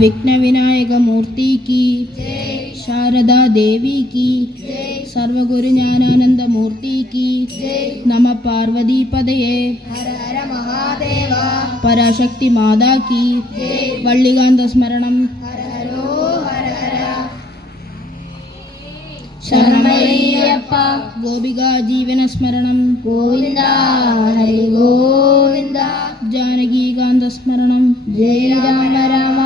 विघ्न विनायक मूर्ति की, शारदा देवी की, सर्वगुरु ज्ञानानंद मूर्ति की, नमः पार्वती पदये, हर हर महादेव, पराशक्ति माता की, वल्लिकांत स्मरणम, हर हरो हर हर, शरणमय्यप्पा, गोपिका जीवन स्मरणम, गोविंद हरि गोविंद, जानकीकांत स्मरणम, जय राम राम,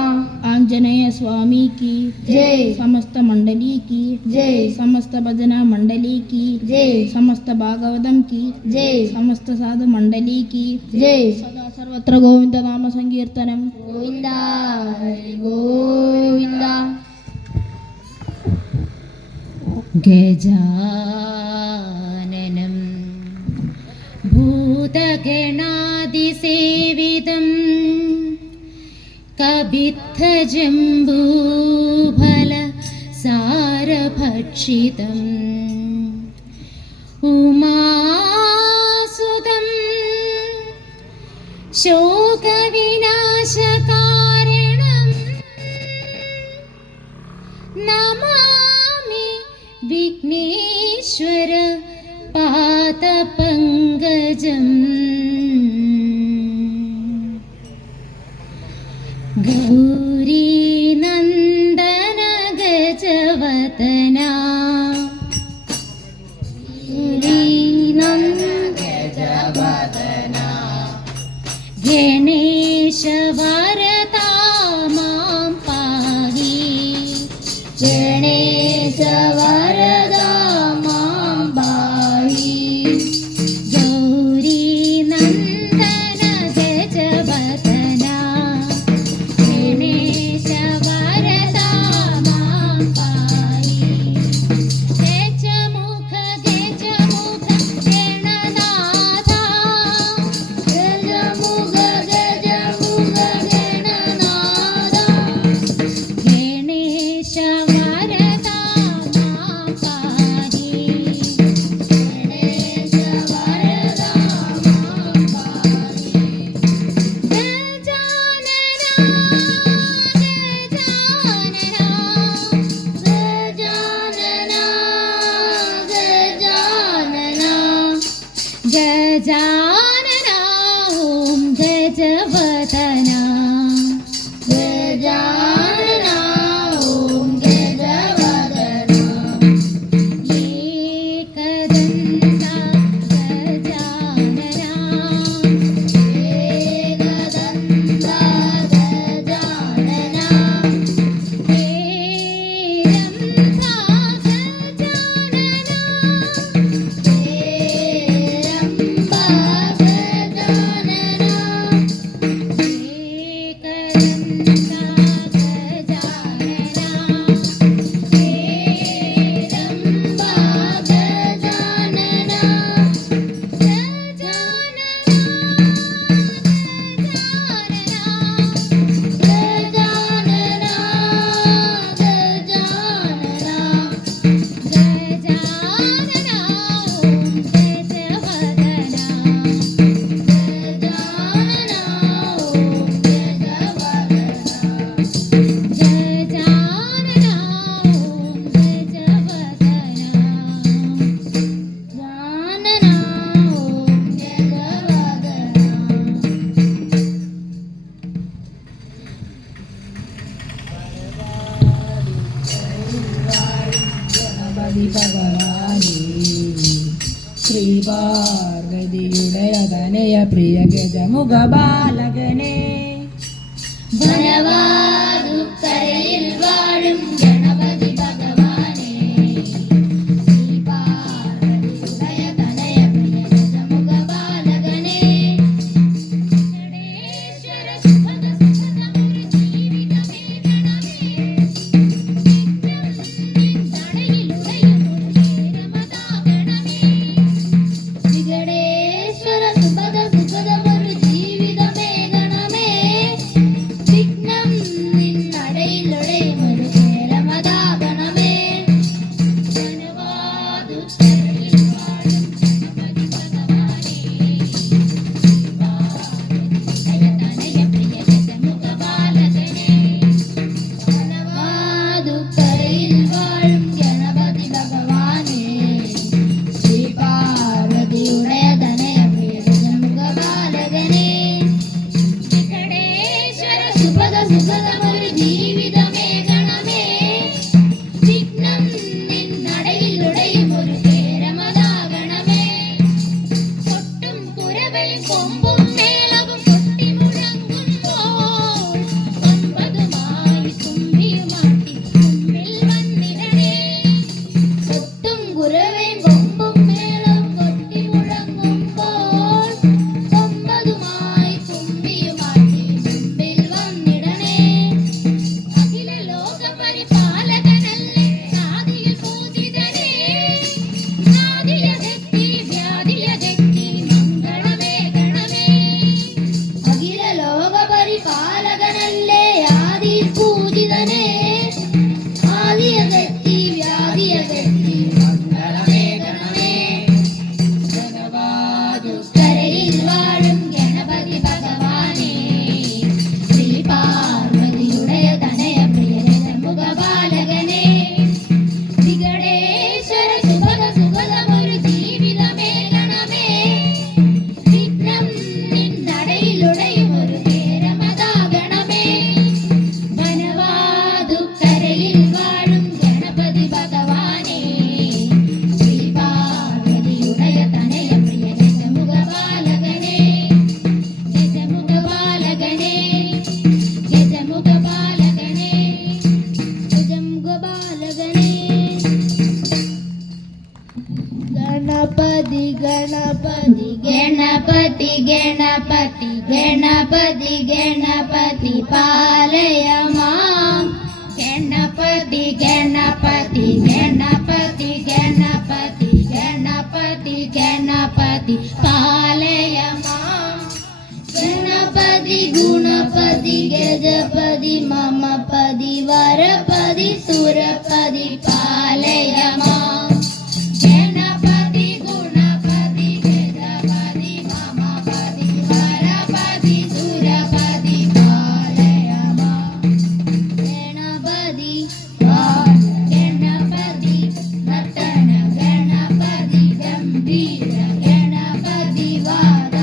आंजनेय स्वामी की जय, समस्त मंडली की जय, समस्त भजना मंडली की जय, समस्त भागवतम की जय, समस्त साधु मंडली की जय, सदा सर्वत्र गोविंद नाम संकीर्तनम, गोविंद हरि गोविंद। गजाननं भूतगणादिसेवितं कपित्थजम्बूफलसारभक्षितम् उमासुतं शोकविनाशकारणं नमामि विघ्नेश्वर पादपङ्कजम्। गौरीनन्दन गजवदना, गणेश वरदा मां पाहि, गणेश वरदा मां पाहि, गौरीनन्दन गजवदना, गणेश वरदा मां पाहि, गजमुख गणनाथ, गजमुख गणनाथ, गणेश वरदा मां पाहि, गणेश वरदा मां पाहि, गजानना ओम गजवदना, गजानना ओम गजवदना, एकदन्ता गजानना, एकदन्ता गजानना, हेरम्बा गजानना, हेरम्बा गजानना, एकदन्ता गजानना, हेरम्बा गजानना, ശ്രീപാർവതിയുടെ അതനയ പ്രിയ ഗജമുഖ ബാലകനെ വനവാതുക്കരയിൽ വാഴും ഗണപതി ഭഗവാനെ, ശ്രീപാർവതിയുടയ തനയ പ്രിയ ഗജമുഖ ബാലകനെ, ഗണേശ്വര സുഭഗ സുഭഗമൊരു ജീവിതമേ ഗണമേ, തടയിലുടയുമൊരു ചേരമതാ ഗണമേ, വിഘടേശ്വര സുഭഗ സുഭഗമൊരു ജീവിതമേ ഗണമേ, ഗണപതി ഗണപതി ഗണപതി ഗണപതി പാലയ മാം ഗണപതി ഗണപതി ഗണപതി ഗണപതി ഗണപതി ഗണപതി പാലയ മാം ഗണപതി ഗുണപതി ഗജപതി മമപതി വരപതി സുരപതി പാലയ മാം ഗണപതി ഗുണപതി ഗജപതി മമപതി വരപതി സുരപതി പാലയ മാം ഗണപതി ഗണപതി നർത്തന ഗണപതി ഗംഭീര ഗണപതി വാദ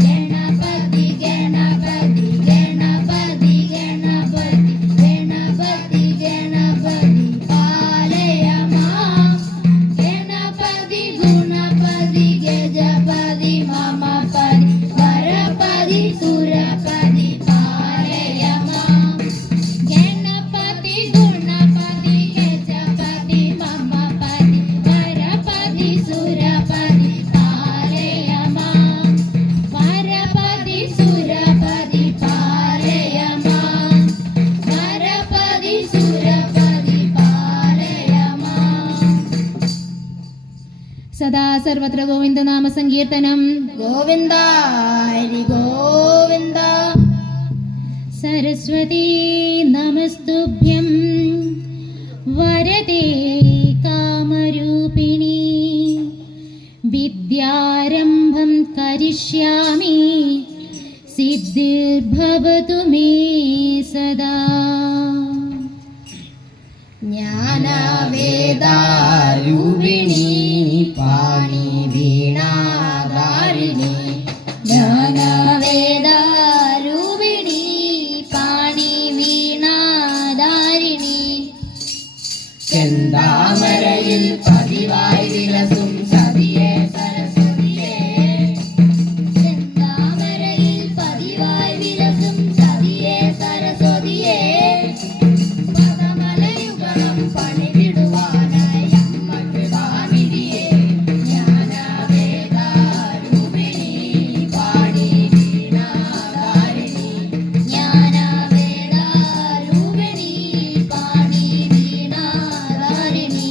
ഗണപതി ഗണപതി ഗണപതി ഗണപതി ഗണപതി ഗണപതി പാലയ മാം ഗണപതി ഗുണപതി ഗജപതി മമപതി വരപതി സുരപതി പാലയ മാം ഗണപതി ഗുണപതി ഗജപതി മമപതി വരപതി സുരപതി പാലയ മാം വരപതി സുരപതി പാലയ മാം വരപതി സുരപതി പാലയ മാം സദാ സർവത്ര ഗോവിന്ദനാമ സങ്കീർത്തനം. ഗോവിന്ദ ഹരി ഗോവിന്ദ. സരസ്വതീ നമസ്തുഭ്യം വരദേ കാമരൂപിണി വിദ്യാരംഭം കരിഷ്യാമി സിദ്ധിർഭവതു മേ സദാ. ജ്ഞാനവേദാരൂപിണി പാണി വീണാധാരിണി ജ്ഞാനവേദാരൂപിണി പാണി വീണാധാരിണി ചെന്താമരയിൽ പതിവായി വിലസും സതിയെ സരസ്വതിയെ ചെന്താമരയിൽ പതിവായി വിലസും സതിയെ സരസ്വതിയെ പദമലയുഗളം പണിതിടുവാനായി അമ്മ കൃപാനിധിയെ ജ്ഞാനവേദാരൂപിണി പാണി വീണാധാരിണി ജ്ഞാനവേദാരൂപിണി പാണി വീണാധാരിണി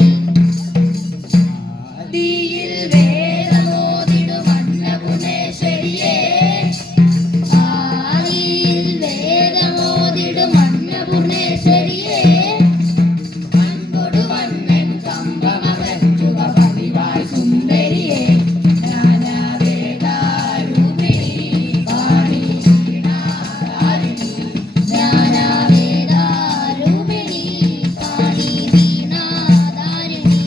ആദിയിൽ വേദമോദിടും അന്നപൂർണേശ്വരിയെ ആദിയിൽ വേദമോദിടും അന്നപൂർണേശ്വരിയെ അൻപൊടു വണ്ണൻ കമ്പമകറ്റുക പതിവായി സുന്ദരിയെ ജ്ഞാനവേദാരൂപിണി പാണി വീണാധാരിണി ജ്ഞാനവേദാരൂപിണി പാണി വീണാധാരിണി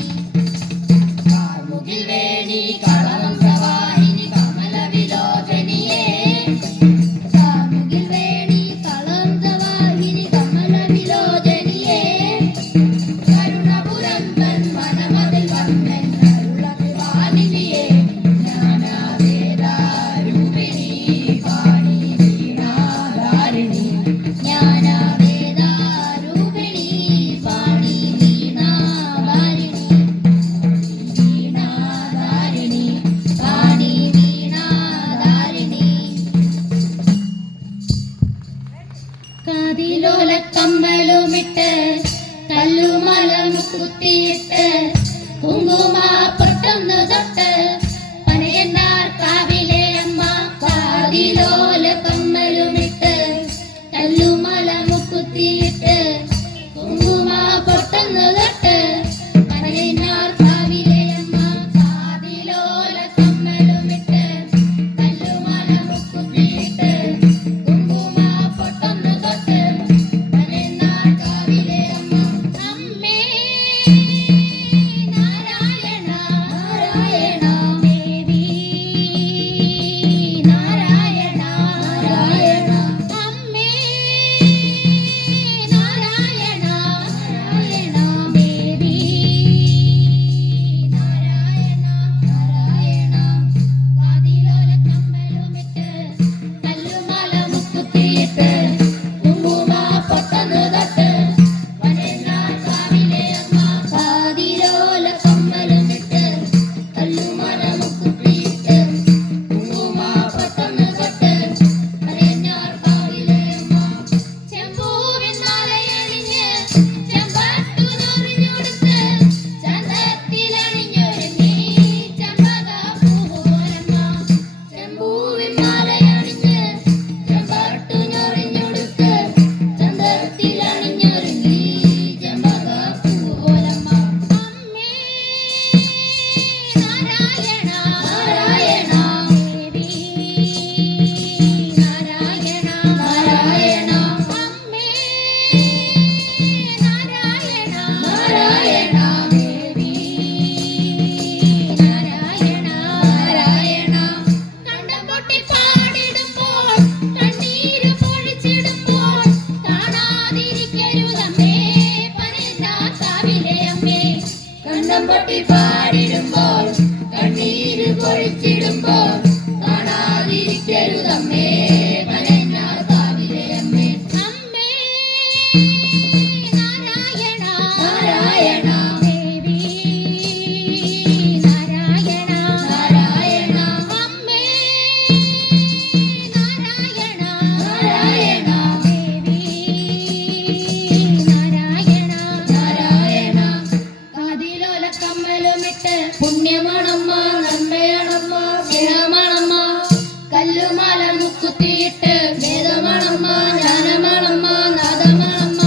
കാർമുകിൽ വേണി കളവംസവാഹിനി കമലവിലോചനിയെ കാമുകിൽ വേണി കളന്തവാഹിനി കമലവിലോചനിയെ കരുണപുരന്തൻ മനമതിൽ വന്നൻ കരുളകൃപാനിധിയെ ജ്ഞാനവേദാരൂപിണി പാണി വീണാധാരിണി ജ്ഞാനവേദാരൂപിണി പാണി വീണാധാരിണി വീണാധാരിണി പാണി വീണാധാരിണി കാതിലോലക്കമ്മലുമിട്ട് കല്ലുമലം കുത്തിയിട്ട് കുങ്കുമ പൊട്ടൊന്നു തൊട്ട് പനയന്നാർ കാവിലെ അമ്മ കാതിലോലക്കമ്മലുമിട്ട് കല്ലുമലം കുത്തിയിട്ട് കുങ്കുമ പൊട്ടൊന്നു തൊട്ട് പനയന്നാർ കാവിലെ അമ്മ കാതിലോലക്കമ്മലുമിട്ട് കല്ലുമലം കുത്തിയിട്ട് കുങ്കുമ പൊട്ടൊന്നു തൊട്ട് പനയന്നാർ കാവിലെ അമ്മ അമ്മേ നാരായണ നാരായണ ദേവി നാരായണ നാരായണ അമ്മേ നാരായണ നാരായണ നാരായണ ദേവി നാരായണ നാരായണ അമ്മേ നാരായണ നാരായണ ദേവി നാരായണ നാരായണ കാതിലോല കമ്മലുമിട്ട് പുണ്യമാണമ്മ നന്മയാണമ്മ സ്നേഹമാണമ്മ കല്ലുമാല മുക്കുത്തിയിട്ട് വേദമാണമ്മ ജ്ഞാനമാണമ്മ നാദമാണമ്മ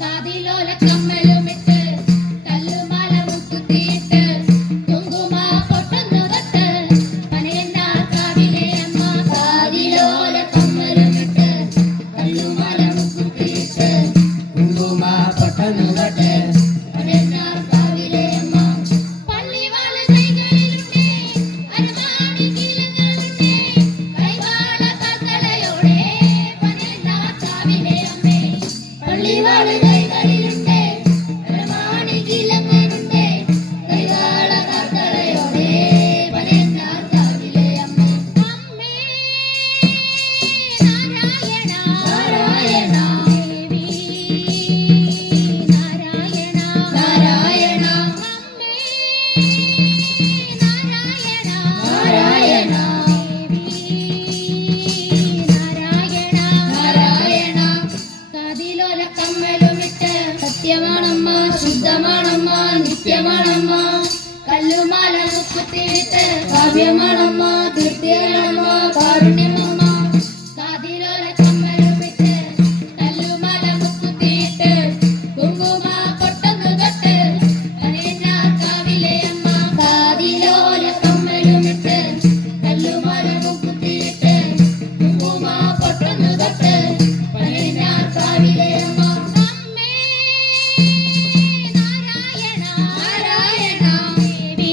കാതിലോല കമ്മലുമിട്ട് കല്ലുമാല മുക്കുത്തിയിട്ട് കുങ്കുമ പൊട്ടുന്നു തൊട്ട് പനയന്നാർ കാവിലെ അമ്മ കാതിലോല കമ്മലുമിട്ട് കല്ലുമാല മുക്കുത്തിയിട്ട് കുങ്കുമ പൊട്ടന്നു തൊട്ട് പടന്നാർ കാവിലെ അമ്മ പള്ളിവാള കൈകളിലുണ്ടേ അരമാണി കിലുങ്ങലുണ്ടേ കൈവാള കാത്തളയോടെ പനയന്നാർ കാവിലെ അമ്മേ പള്ളിവാള് കൈകളിലുണ്ട് പരമാണി കിലങ്ങനുണ്ട് കൈകാള കാത്തളയോടെ പടന്നാർ കാവിലെ അമ്മ അമ്മേ നാരായണ നാരായണ ദേവി നാരായണ നാരായണ അമ്മേ നാരായണ നാരായണ ദേവി നാരായണ നാരായണ കാതിലോല കമ്മലുമിട്ട് സത്യമാണമ്മ ശുദ്ധമാണമ്മ നിത്യമാണമ്മ കല്ലുമാല മുക്കുത്തിയിട്ട് കാവ്യമാണമ്മ കീർത്തിയാണമ്മ കാരുണ്യമമ്മ കാതിലോല കമ്മലുമിട്ട് കല്ലുമാല മുക്കുത്തിയിട്ട് കുങ്കുമ പൊട്ടുന്നു തൊട്ട് പനയന്നാർ കാവിലെ അമ്മ കാതിലോല കമ്മലുമിട്ട് കല്ലുമാല മുക്കുത്തിയിട്ട് കുങ്കുമ പൊട്ടുന്നു തൊട്ട് പഴയനാർ കാവിലെ അമ്മ അമ്മേ നാരായണ നാരായണ ദേവി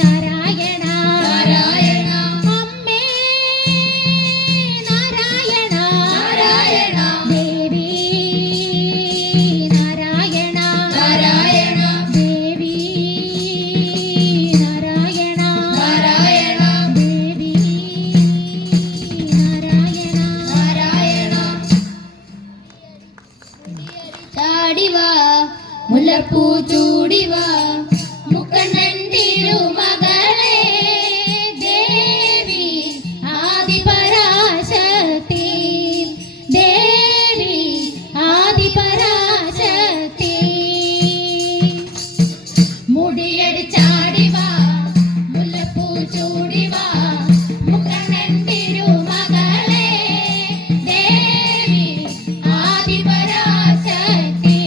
നാരായണ നാരായണ അമ്മേ നാരായണ നാരായണ ദേവി നാരായണ നാരായണ ദേവി നാരായണ നാരായണ ദേവി നാരായണ നാരായണ ചാടിവാ മുല്ലപ്പൂ ചൂടിവാ മുക്കണ്ണൻ തിരുമകളെ ദേവി ആദിപരാശക്തി ദേവി ആദിപരാശക്തി മുടിയടിച്ചാടിവാ മുല്ലപ്പൂ ചൂടിവാ മുക്കണ്ണൻ തിരുമകളെ ദേവി ആദിപരാശക്തി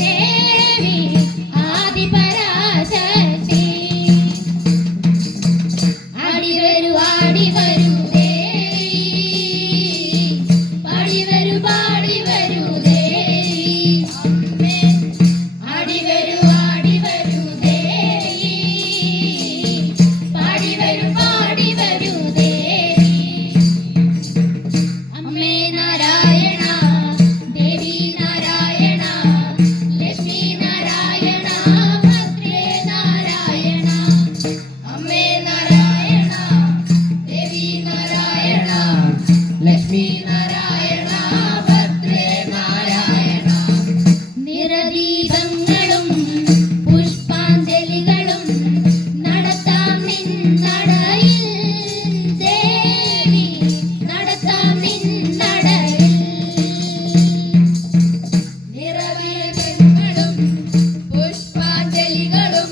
ദേവി ആദിപരാശക്തി ആടിവരൂ ദേവി പാടിവരൂ ദേവി അമ്മേ ആടിവരൂ ദേവി പാടിവരൂ ദേവി അമ്മേ നാരായണ ദേവി നാരായണ ലക്ഷ്മി നാരായണ ഭദ്രേ നാരായണ അമ്മേ നാരായണ ദേവി നാരായണ ലക്ഷ്മി നാരായണ ഭദ്രേ നാരായണ നിറദീപങ്ങളും പുഷ്പാഞ്ജലികളും നടത്താം നിന്നടയിൽ ദേവി നടത്താം നിന്നടയിൽ നിറവിലും പുഷ്പാഞ്ജലികളും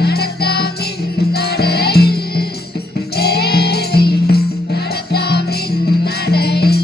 നടത്താം നിന്നടയിൽ ദേവി നടത്താം നിന്നടയിൽ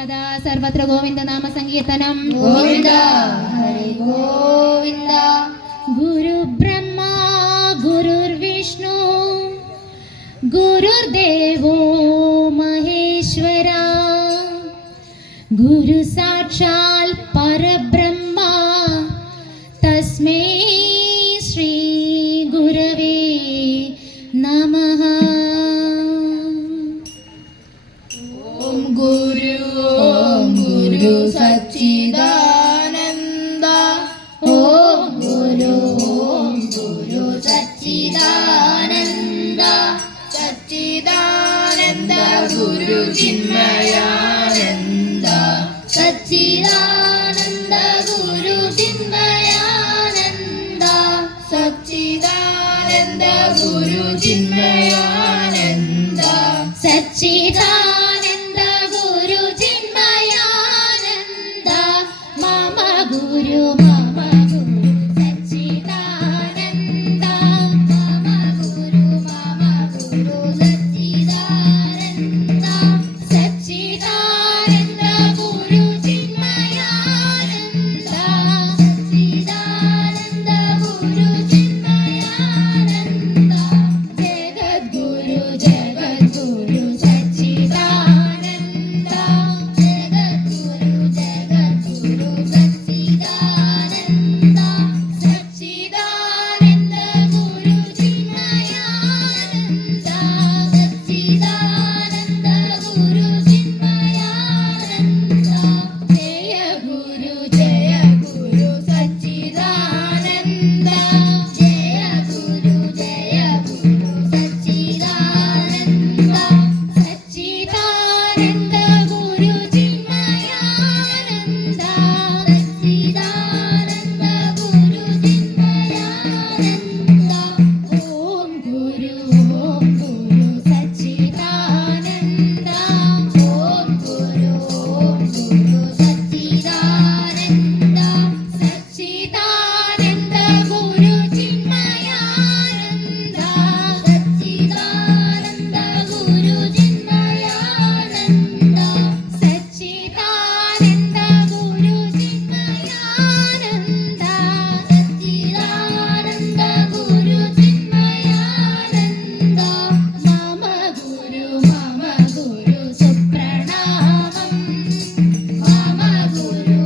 സദാ സർവത്ര ഗോവിന്ദ നാമ സങ്കീർത്തനം. ഗോവിന്ദ ഹരി ഗോവിന്ദ. ഗുരു ബ്രഹ്മ ഗുരുർവിഷ്ണു ഗുരുദേവോ മഹേശ്വര ഗുരു സാക്ഷാൽ പരബ്രഹ്മ തസ്മൈ ശ്രീ ഗുരവേ നമഃ. ഓം ഗുരു സച്ചിദാനന്ദ. ഓം ഗുരു സച്ചിദാനന്ദ. സച്ചിദാനന്ദ ഗുരു ചിന്മയാനന്ദ. സച്ചിദാനന്ദ ഗുരു ചിന്മയാനന്ദ. സച്ചിദാനന്ദ ഗുരു ചിന്മയാനന്ദ. സച്ചിദാനന്ദ ഗുരു ചിന്മയാനന്ദ മമ ഗുരു സച്ചിദാനന്ദ മമ ഗുരു സച്ചിദാനന്ദ. സച്ചിദാനന്ദ ഗുരു ചിന്മയാനന്ദ. സച്ചിദാനന്ദ ഗുരു ചിന്മയാനന്ദ. ജഗദ്ഗുരു ജഗദ്ഗുരു സച്ചിദാനന്ദ. ജഗദ്ഗുരു ജഗദ്ഗുരു സച്ചിദാനന്ദ. സച്ചിദാനന്ദ ഗുരു ചിന്മയാനന്ദ. സച്ചിദാനന്ദ ഗുരു ചിന്മയാനന്ദ. ജയ ഗുരു സച്ചിദാനന്ദ. ജയ ഗുരു സച്ചിദാനന്ദ. സച്ചിദാനന്ദ ഗുരു ചിന്മയാനന്ദ. സച്ചിദാനന്ദ ഗുരു ചിന്മയാനന്ദ. ഓം ഗുരു സച്ചിദാനന്ദ. ഓം ഗുരു സച്ചിദാനന്ദ. സച്ചിദാനന്ദ ഗുരു ചിന്മയാനന്ദ. സച്ചിദാനന്ദ ഗുരു ചിന്മയാനന്ദ. സച്ചിദാനന്ദ ഗുരു ചിന്മയാനന്ദ. സച്ചിദാനന്ദ ഗുരു ചിന്മയാനന്ദ. മമ ഗുരു സുപ്രണാമം. മമ ഗുരു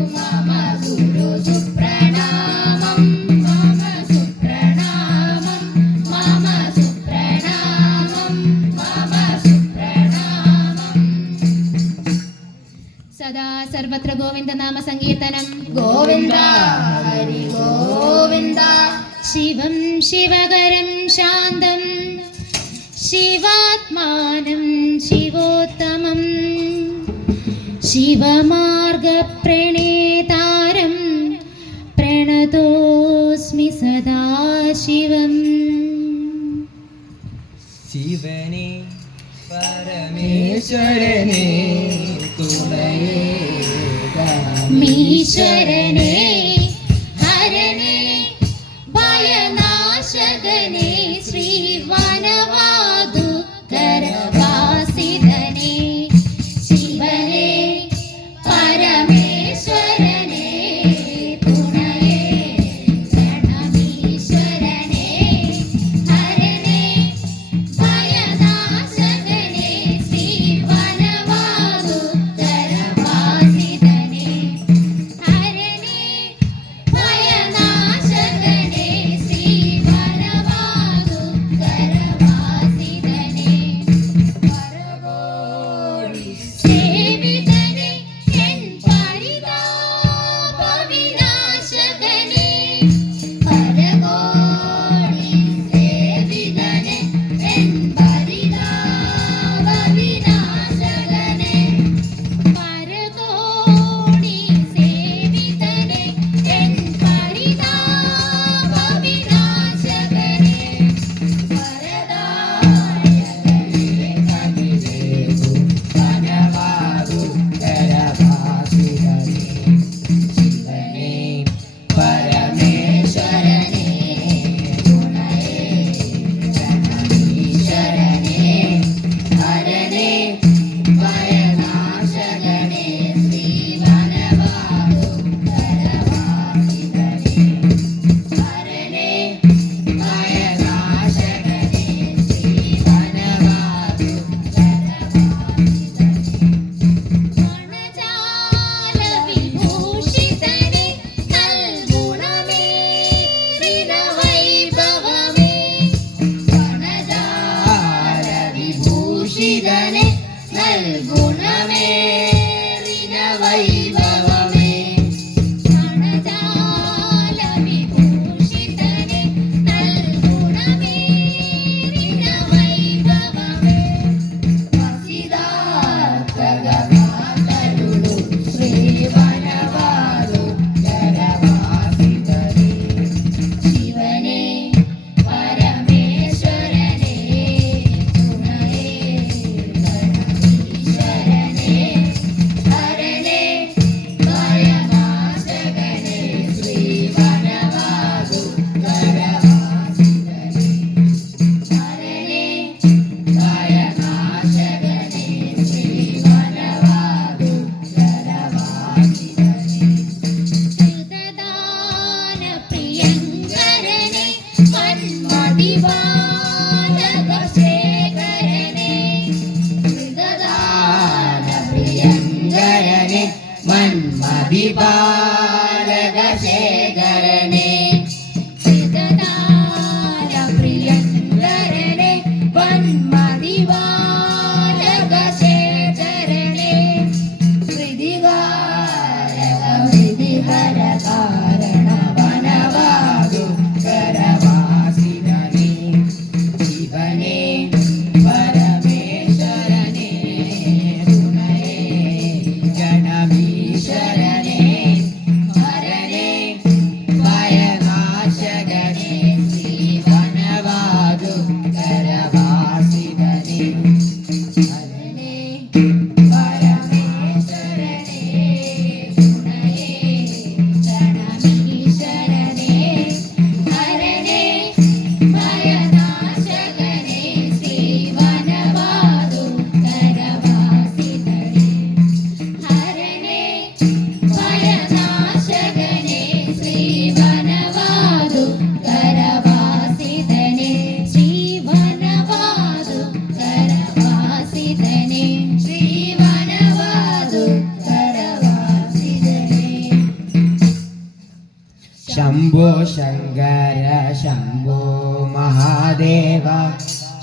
സുപ്രണാമം. മമ സുപ്രണാമം. മമ സുപ്രണാമം. മമ സുപ്രണാമം. സദാ സർവത്ര ഗോവിന്ദ നാമ സങ്കീർത്തനം. ഗോവിന്ദ ഹരി ഗോവിന്ദ. ശിവം ശിവകരം ശാന്തം ശിവാത്മാനം ശിവോത്തമം ശിവമാർഗപ്രണേതാരം പ്രണതോസ്മി സദാശിവം. ശിവനെ പരമേശ്വരനെ ഈശ്വരനെ ഹരനെ ഭയനാശകനെ ശ്രീവനവാതുകരവാസിതനെ ശിവനെ പരമേശ്വരനെ തുണയേ പ്രണമീശ്വരനെ ഹരനെ ഭയനാശകനെ ശ്രീവനവാതുകരവാസിതനെ മന്മതിപാലക ശേഖരനെ പ്രിയങ്കരനെ വന്മതിവാലകശേഖരനെ ഹൃദിഹര കാരണ വനവാതുക്കരവാസിതനെ ശിവനെ പരമേശ്വരനെ തുണയേ ഗണമീശ്വരനെ ഹരനെ ഭയനാശകനെ ശ്രീവനവാതുക്കരവാസിതനെ ഹരനെ പരമേശ്വരനെ തുണയേ ഗണമീശ്വരനെ ഹരനെ ഭയനാശകനെ ശ്രീവനവാതുക്കരവാസിതനെ ഹരനെ ഭയനാശകനെ ശ്രീവനവാതുക്കരവാസിതനെ ശ്രീവനവാതുക്കരവാസിതനെ ശ്രീവനവാതുക്കരവാസിതനെ ശംഭോ ശങ്കര ശംഭോ മഹാദേവ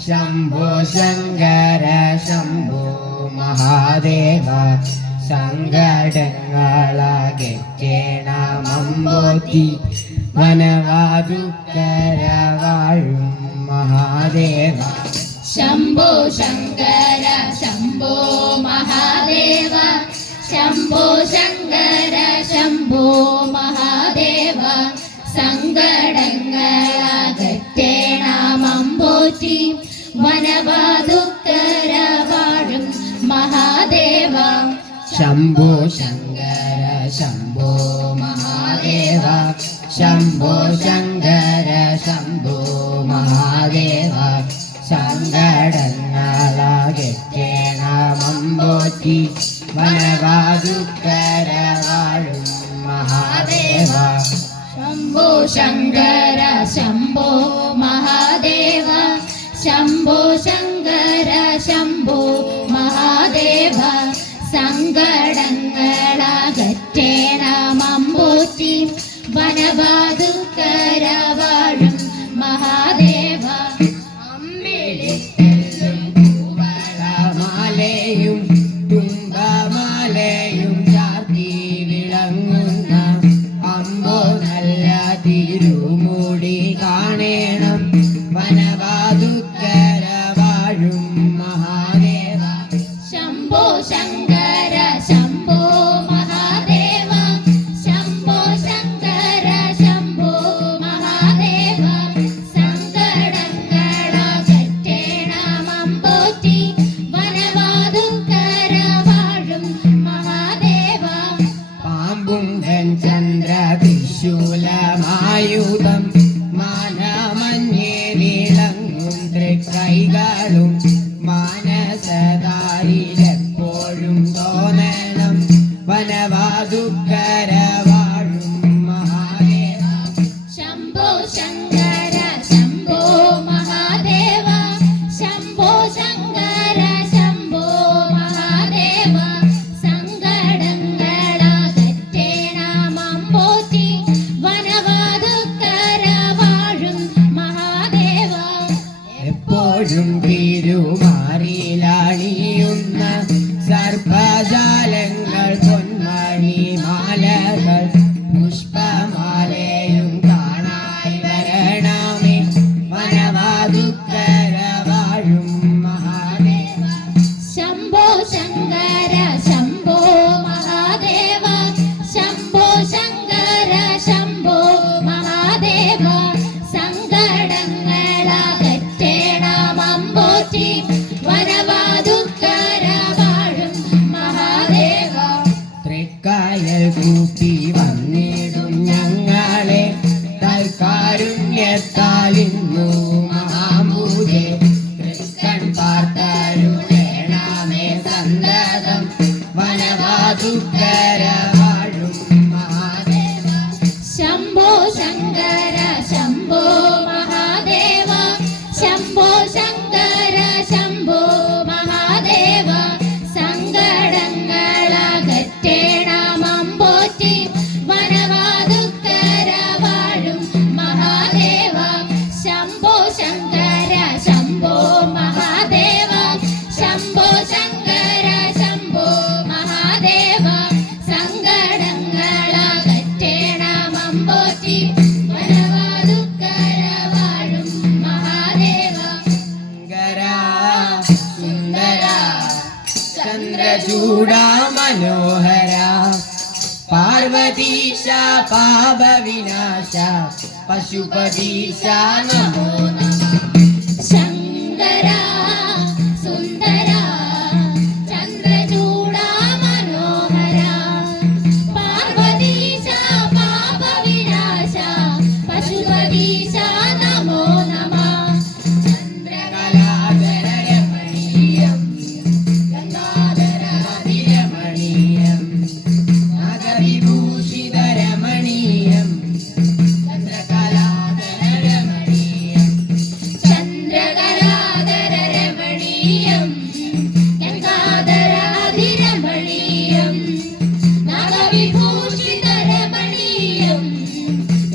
ശംഭോ ശങ്കര ശംഭോ മഹാദേവ സങ്കടങ്ങളകറ്റേണമമ്പോത്തി വനവാതുക്കര വാഴും മഹാദേവ ശംഭോ ശങ്കര ശംഭോ മഹാദേവ ശംഭോ ശങ്കര ശംഭോ മഹാദേവ സങ്കടങ്ങളകറ്റേണമമ്പോറ്റി വനവാതുക്കര വാഴും മഹാദേവ ശംഭോ ശങ്കര ശംഭോ മഹാദേവ ശംഭോ ശങ്കര ശംഭോ മഹാദേവ സങ്കടങ്ങളകറ്റേണമമ്പോറ്റി വനവാതുക്കര വാഴും മഹാദേവ ശംഭോ ശങ്കര ശംഭോ മഹാദേവ ശംഭോ ശങ്കര ശംഭോ മഹാദേവ സങ്കടങ്ങളകറ്റേണമമ്പോറ്റി വനവാതുക്കര വാഴും മഹാദേവ അമ്മിളിത്തെല്ലും കൂവളമാലയും തുമ്പമാലയും ചാർത്തി വിളങ്ങുന്ന അമ്പോ നല്ല തിരുമുടി കാണേണം വനവാതുക്കര വാഴും മഹാദേവ ശംഭോ ശങ്കര ശംഭോ മഹാദേവ ശംഭോ ശങ്കര ശംഭോ മഹാദേവ സങ്കടങ്ങളകറ്റേണമമ്പോറ്റി വനവാതുക്കര വാഴും മഹാദേവ പാമ്പും ചന്ദ്ര ത്രിശൂലമായുധം മാനമഞ്ഞേ വിളങ്ങും തൃക്കൈകളും മാനസതാരിലെപ്പോഴും തോന്നണം വനവാതുക്കര വാഴും മഹാദേവ ശംഭോ ശങ്കര ശംഭോ മഹാദേവ ശംഭോ ശങ്കര ശംഭോ മഹാദേവ സങ്കടങ്ങളകറ്റേണമമ്പോറ്റി വനവാതുക്കര വാഴും മഹാദേവ എപ്പോഴും തിരുമാറിയിലണിയുന്ന സർപ്പജാലങ്ങൾ പൊന്മണി മാലകൾ പുഷ്പമാലയും കാണായി വരണമേ വനവാതുക്കര വാഴും മഹാദേവ ശംഭോ ശങ്കര ശംഭോ മഹാദേവ ശംഭോ ശങ്കര ശംഭോ മഹാദേവ സങ്കടങ്ങളകറ്റേണമമ്പോറ്റി വനവാതുക്കര വാഴും മഹാദേവ തൃക്കായൽ കൂട്ടി വന്നിടും ഞങ്ങളെ തൽക്കാരുണ്യത്താൽ ഇന്നു മഹാമൂജെ തൃക്കൺ പാർത്തരുളേണമേ സന്തതം വനവാതുക്കര വാഴും മഹാദേവ ശംഭോ ശങ്കര ശംഭോ മഹാദേവ ശംഭോ ശങ്കര ശംഭോ മഹാദേവ സങ്കടങ്ങളകറ്റേണമ മനോഹര പാർവതീശ പാപവിനാശ പശുപതീശ നമോ ശങ്കര സുന്ദര ചന്ദ്രചൂഡ മനോഹര പാർവതീശ പാപവിനാശ പശുപതീശ നമോ നമഃ ചന്ദ്രകലാധര രമണീയം ഗംഗാധരാതിരമണീയം നാഗവിഭൂഷിത രമണീയം ചന്ദ്രകലാധര രമണീയം ചന്ദ്രകലാധര രമണീയം ഗംഗാധര അതിരമണീയം നാഗവിഭൂഷിത രമണീയം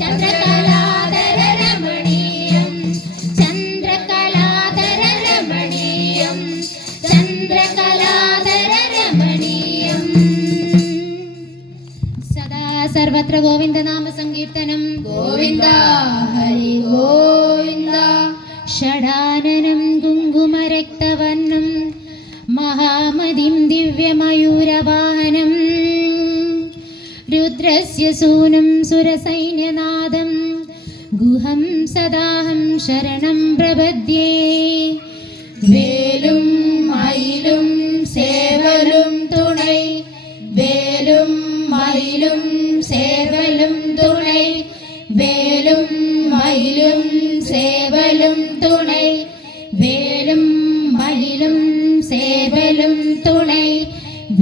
ചന്ദ്രകലാധര രമണീയം ചന്ദ്രകലാധര രമണീയം ചന്ദ്രകലാധര രമണീയം സദാ സർവത്ര ഗോവിന്ദനാമ സങ്കീർത്തനം ഗോവിന്ദ ഹരി ഗോവിന്ദ ഷടാനനം കുങ്കുമരക്തവർണം മഹാമതിം ദിവ്യമയൂരവാഹനം രുദ്രസ്യ സൂനം സുരസൈന്യനാദം ഗുഹം സദാഹം ശരണം പ്രപദ്യേ വേലും മയിലും സേവലും തുണை വേലും മയിലും സേവലും തുണை വേലും മയിലും സേവലും തുണை വേലും മയിലും സേവലും തുണை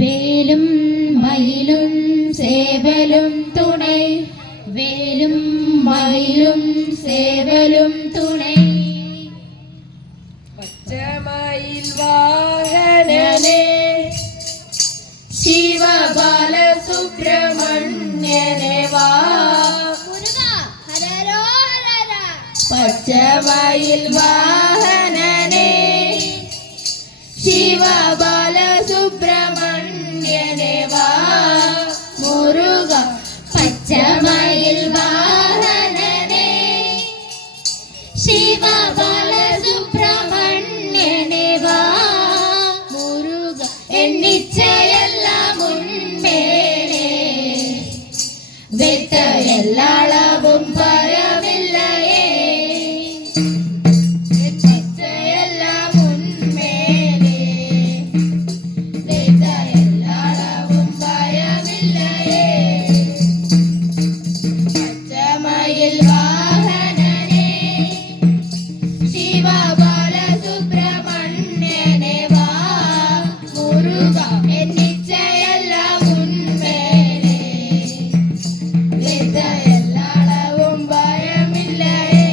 വേലും മയിലും സേവലും തുണை വേലും മയിലും സേവലും തുണை പച്ചമയിൽ വാഹനനെ ശിവബാലസുബ്രഹ്മണ്യനെ വാ പച്ചമയിൽ വാഹനനെ ശിവബാലസുബ്രഹ്മണ്യനെ വാ മുരുക പച്ചമയിൽ വാഹനനെ ശിവബാലസുബ്രഹ്മണ്യനെ വാ മുരുക എണ്ണിച്ചയെല്ലാം ഉന്മേലെ വെട്ടയെല്ലാളവും പരമില്ലയേ വെട്ടയെല്ലാം ഉന്മേലെ വെട്ടയെല്ലാളവും പരമില്ലയേ പച്ചമയിൽ വാഹനനെ ശിവബാലസുബ്രഹ്മണ്യനെ വാ മുരുക എന്നിച്ചയെല്ലാം ഉന്മേലെ വെട്ടയെല്ലാളവും പരമില്ലയേ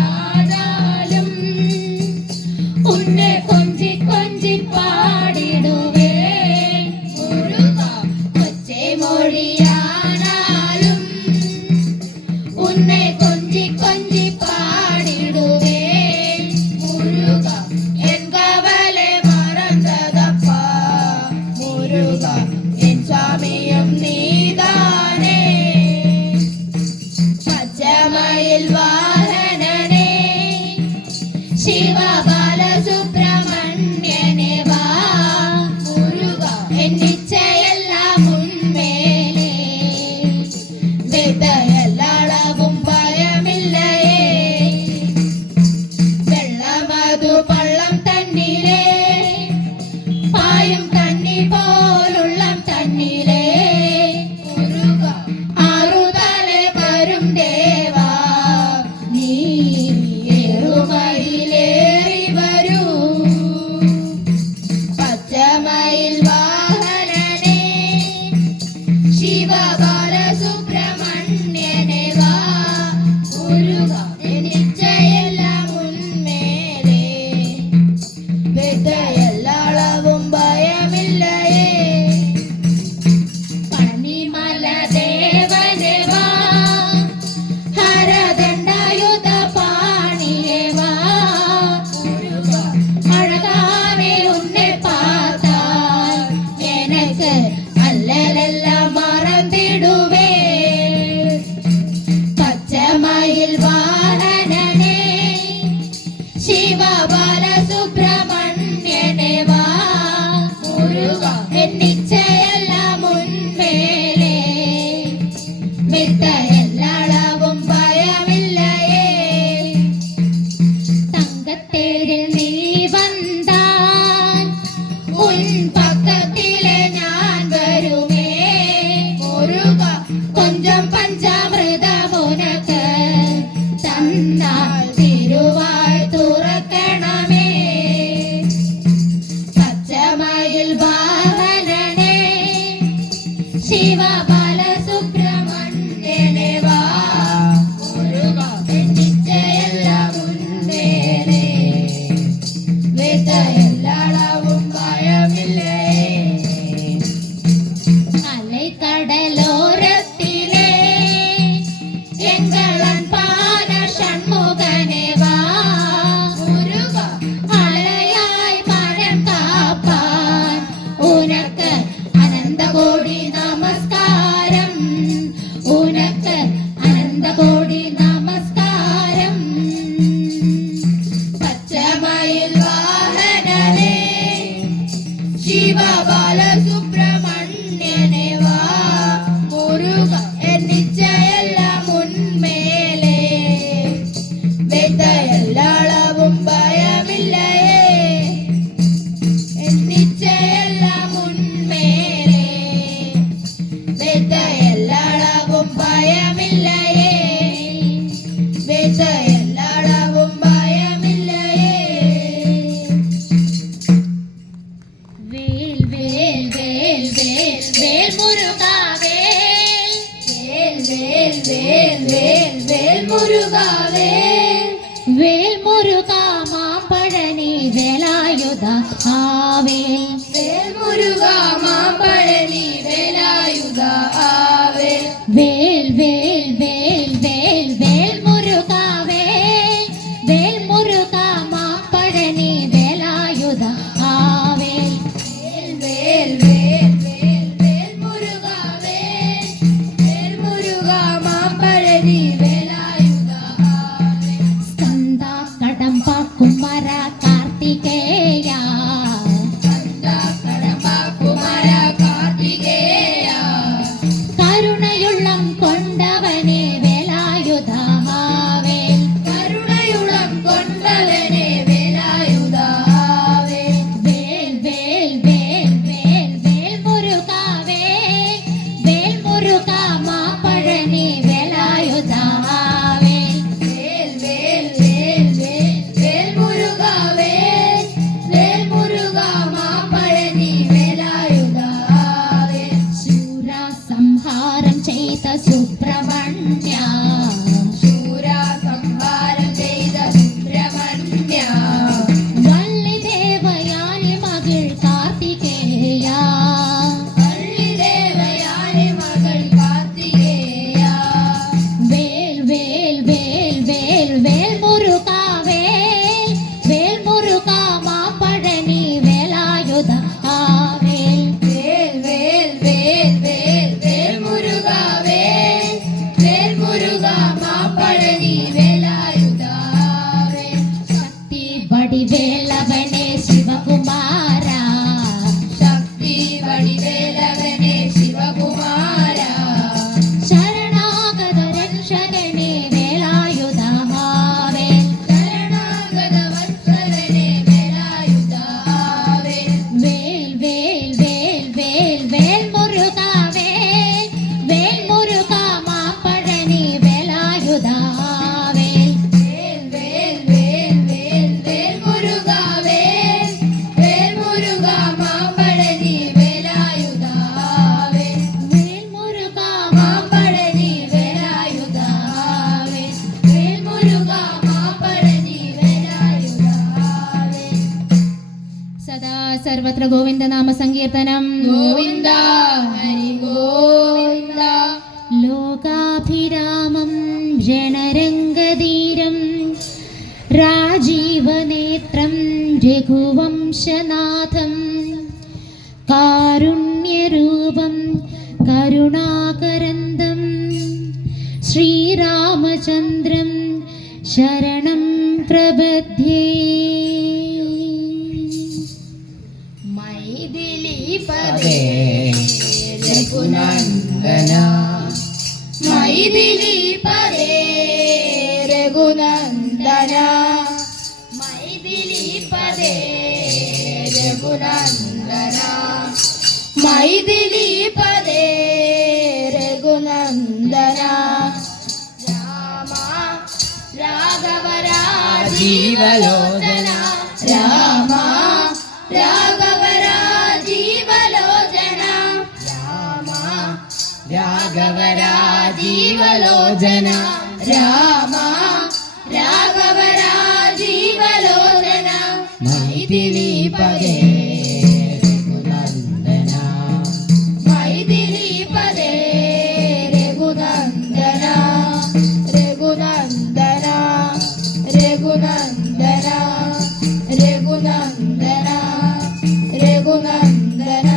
ചെയ്മൊഴിയാടാലും ഉന്നെ കൊഞ്ചി കൊഞ്ചി പാടിടുവേ മുരുക കൊച്ചേ മൊഴിയാണാലും ഉന്നെ കൊഞ്ചി കൊഞ്ചി പാടിടുവേ മുരുക എൻ കവലെ മറന്നതപ്പ മുരുക എൻ സ്വാമിയും നീതാനേ പച്ചമയിൽ വാഹനനെ ശിവബാലസുബ്രഹ്മണ്യനെ വാ വേൽ മുരുക മാമ്പഴനി വേലായുധ ആവേൽ വേൽ വേൽ വേൽ വേൽ വേൽ മുരുക വേൽ വേൽ മുരുക മാപ്പഴനി വേലായുധ ആവേൽ വേൽ വേൽ വേൽ വേൽ മുരുക വേൽ മുരുക മാമ്പഴനി വേലായുധ ആവേൽ സ്കന്ദ കടമ്പ കുമര കാർത്തികേയ കുമാര കാർത്തികേയ കരുണയുള്ളം കൊണ്ടവനെ വേലായുധ ആവേൽ കരുണയുളം കൊണ്ടവനെ വേലായുധ ആവേൽ വേൽ വേൽ വേൽ വേൽ വേൽ മുരുക വേൽ വേൽ മുരുക മാപ്പഴനി വേലായുധ ആവേൽ വേൽ വേൽ വേൽ വേൽ വേൽ മുരുക വേൽ മുരുക മാമ്പഴനി വേലായുധ ആവേൽ ശൂര സംഹാരം ചെയ്ത സുബ്രഹ്മണ്യ ശൂര സംഹാരം ചെയ്ത സുബ്രഹ്മണ്യ വള്ളി ദേവയാനി മകൾ കാർത്തികേയ പള്ളിദേവയാനി മകൾ കാർത്തികേയ വേൽ വേൽ വേൽ വേൽ വേൽ മുരുക വേൽ വേൽ മുരുക മാപ്പഴനി വേലായുധ ആവേൽ വേൽ വേൽ വേൽ വേൽ വേൽ മുരുക വേൽ മുരുക മാപ്പഴനി വേലായുധ ആവേൽ ശക്തി വടിവേലവനെ ശിവകുമാര ശക്തി വടിവേലവനെ ശിവകുമാര ശരണാഗത രക്ഷകനെ വേലായുധ ആവേൽ ശരണാഗത വത്സലനെ വേലായുധ ആവേൽ വേൽ വേൽ വേൽ വേൽ വേൽ മുരുക വേൽ വേൽ മുരുക മാപ്പഴനി വേലായുധ ആവേൽ വേൽ വേൽ വേൽ വേൽ വേൽ മുരുക വേൽ മുരുക മാമ്പഴനി വേലായുധ ആവേൽ വേൽ മുരുക മാമ്പഴനി വേലായുധ ആവേൽ വേൽ മുരുക മാമ്പഴനി വേലായുധ ആവേൽ സദാ സർവത്ര ഗോവിന്ദ നാമ സങ്കീർത്തനം ഗോവിന്ദ ഹരി ഗോവിന്ദ ലോകാഭിരാമം രണരംഗധീരം രാജീവനേത്രം രഘുവംശനാഥം കാരുണ്യരൂപം കരുണാകരന്തം ശ്രീരാമചന്ദ്രം ശരണം പ്രപദ്യേ മൈഥിലീപദേ രഘുനന്ദന മൈഥിലീപദേ രഘുനന്ദന മൈഥിലീപദേ രഘുനന്ദന മൈഥിലീപദേ രഘുനന്ദന രാമ രാഘവരാജീവലോചന ജീവലോചന രാമ രാഘവരാജീവലോചന രാമ രാഘവരാജീവലോചന രാമ രാഘവരാജീവലോചന മൈഥിലീപദേ രഘുനന്ദന മൈഥിലീപദേ രഘുനന്ദന രഘുനന്ദന രഘുനന്ദന രഘുനന്ദന രഘുനന്ദന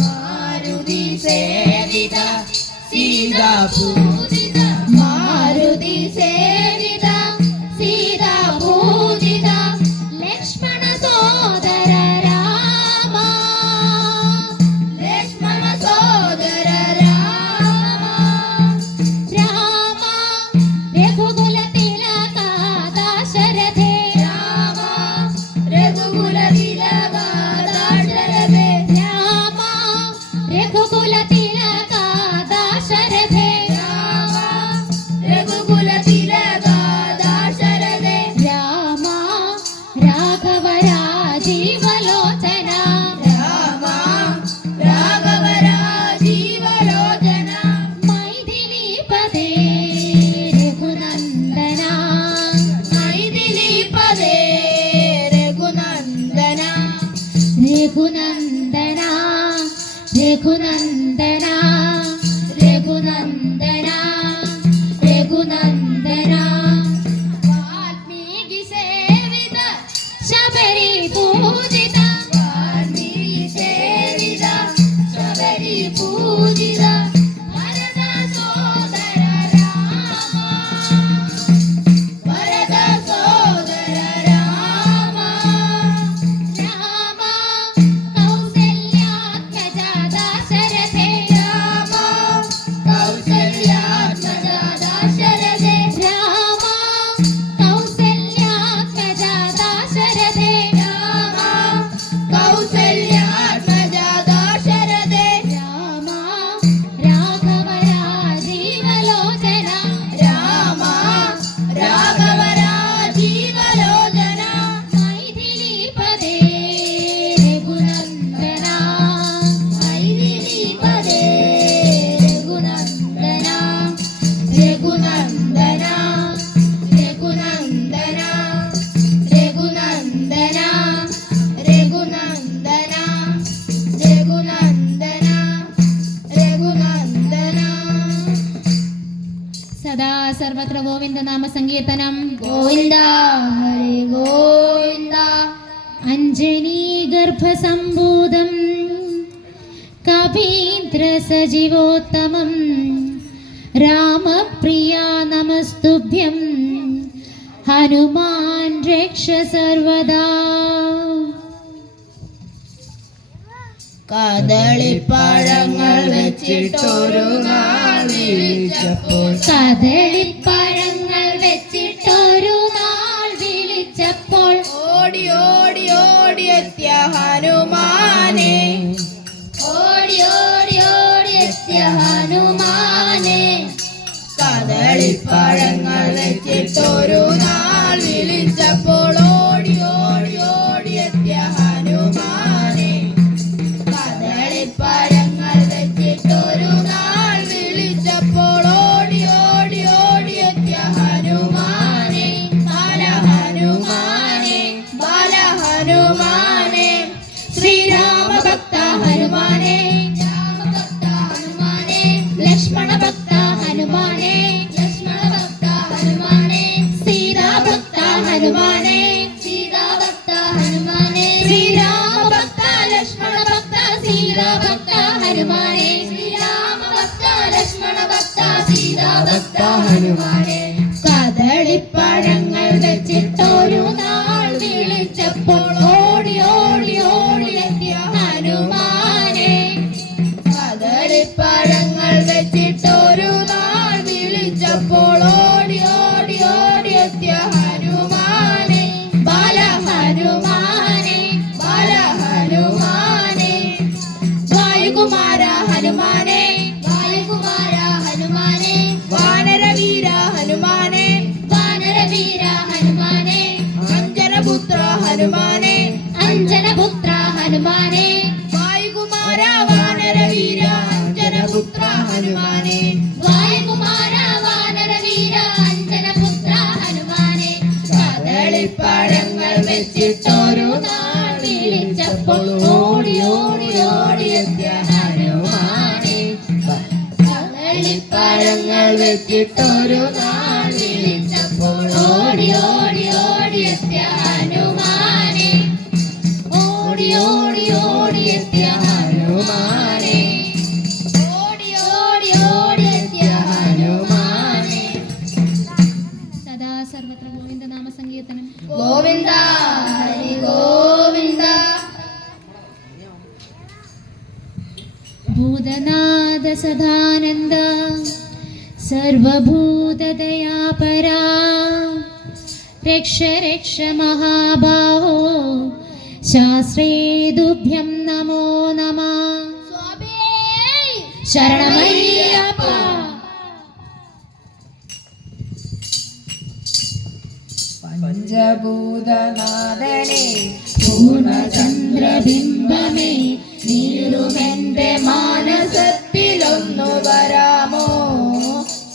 മാരുതി സേവിത സീതാപൂജിത മാരുതി സേവിത സീതാപൂജിത ലക്ഷ്മണ സോദര രാമ ലക്ഷ്മണ സോദര രാമ രാമ രഘുകുല തിലക ദശരഥേ രാമ രഘുകുല തിലക ദശരഥേ രാമ രഘുകുല തിലക ദശരഥേ രാമ രഘുകുല തിലക ദശരഥേ രാമ രാഘവ രാജീവലോചന രാമ രാഘവ രാജീവലോചന മൈഥിലീപദേ രഘുനന്ദന മൈഥിലീപദേ രഘുനന്ദന രഘുനന്ദന രഘുനന്ദന രഘുനന്ദന രഘുനന്ദന വാൽമീകി സേവിത ശബരി പൂജിത വാൽമീകി സേവിത ശബരി പൂജിത വരദ സോദര രാമ വരദ സോദര രാമ രാമ കൗസല്യാത്മജ ദശരഥേ രാമ കൗസല്യാത്മജ ദശരഥേ രാമ കൗസല്യാത്മജ ദശരഥേ രാമ കൗസല്യാത്മജ ദശരഥേ രാമ രാഘവ രാജീവലോചന രാമ രാഘവ രാജീവലോചന മൈഥിലീപദേ രഘുനന്ദന മൈഥിലീപദേ രഘുനന്ദന രഘുനന്ദന രഘുനന്ദന രഘുനന്ദന രഘുനന്ദന രഘുനന്ദന രഘുനന്ദന സദാ സർവത്ര ഗോവിന്ദ നാമ സങ്കീർത്തനം ഗോവിന്ദ ഹരി ഗോവിന്ദ അഞ്ജനീ ഗർഭസംഭൂതം കവീന്ദ്ര സജീവോത്തമം രാമപ്രിയ നമസ്തുഭ്യം ഹനുമാൻ രക്ഷ സർവദാ കദളിപ്പഴങ്ങൾ വെച്ചിട്ടൊരു നാൾ വിളിച്ചപ്പോൾ കദളിപ്പഴങ്ങൾ വെച്ചിട്ടൊരു നാൾ വിളിച്ചപ്പോൾ ഓടി ഓടി ഓടി എത്തിയ ഹനുമാനെ ഓടി ഓടി ഓടി എത്തിയ ഹനുമാനെ കദളിപ്പഴങ്ങൾ വെച്ചിട്ടൊരു നാൾ വിളിച്ചപ്പോൾ ഓടി ഓടി ഓടി എത്തിയ ഹനുമാനെ കദളിപ്പഴങ്ങൾ വെച്ചിട്ടൊരു നാൾ വിളിച്ചപ്പോൾ ഓടി ഓടി ഓടി എത്തിയ ഹനുമാനെ ബാല ഹനുമാനെ ബാല ഹനുമാനെ ശ്രീരാമ ഭക്ത ഹനുമാനെ രാമഭക്ത ഹനുമാനെ ലക്ഷ്മണ ഭക്ത ഹനുമാനെ ലക്ഷ്മണ ഭക്ത ഹനുമാനെ സീതാഭക്ത ഹനുമാനെ സീതാഭക്ത ഹനുമാനെ ശ്രീരാമ ഭക്ത ലക്ഷ്മണ ഭക്ത സീതാഭക്ത ഹനുമാനെ ശ്രീരാമ ഭക്ത ലക്ഷ്മണ ഭക്ത സീതാഭക്ത ഹനുമാനെ കദളിപ്പഴങ്ങൾ വെച്ചിട്ടൊരു നാൾ വിളിച്ചപ്പോൾ ഓടി ഓടി ഓടി എത്തിയ ഹനുമാനെ കദളിപ്പഴങ്ങൾ വെച്ചിട്ടൊരു നാൾ വിളിച്ചപ്പോൾ ഓടി ഓടി ഓടി എത്തിയ ഹനുമാനെ ബാല ഹനുമാനെ ബാല ഹനുമാനെ വായുകുമാര ഹനുമാനെ വായുകുമാര ഹനുമാനെ വാനരവീര ഹനുമാനെ വാനരവീര ഹനുമാനെ അഞ്ജനപുത്ര ഹനുമാനെ അഞ്ജനപുത്ര ഹനുമാനെ വായുകുമാര വാനരവീര അഞ്ജനപുത്ര ഹനുമാനെ വായുകുമാര വാനരവീര അഞ്ജനപുത്ര ഹനുമാനെ കദളിപ്പഴങ്ങൾ വെച്ചിട്ടൊരു നാൾ വിളിച്ചപ്പോൾ ഓടി ഓടി ഓടി എത്തിയ ഹനുമാനെ കദളിപ്പഴങ്ങൾ വെച്ചിട്ടൊരു നാൾ വിളിച്ചപ്പോൾ ഓടി ഓടി ഓടി എത്തിയ ഹനുമാനെ ഓടി ഓടി ഓടി എത്തിയ ഹനുമാനെ ഓടി ഓടി ഓടി എത്തിയ ഹനുമാനെ സദാ സർവത്ര ഗോവിന്ദ നാമ സങ്കീർത്തനം ഗോവിന്ദ ഹരി ഗോവിന്ദ ഭൂതനാഥ സദാനന്ദ സർവഭൂതദയാപരാ രക്ഷ രക്ഷ മഹാബാഹോ ശാസ്ത്രേ തുഭ്യം നമോ നമഃ ശരണമയ്യപ്പ പഞ്ചഭൂതനാഥനെ പൂർണ്ണചന്ദ്രബിംബമേ നീറുമെന്റെ മാനസത്തിലൊന്നു വരാമോ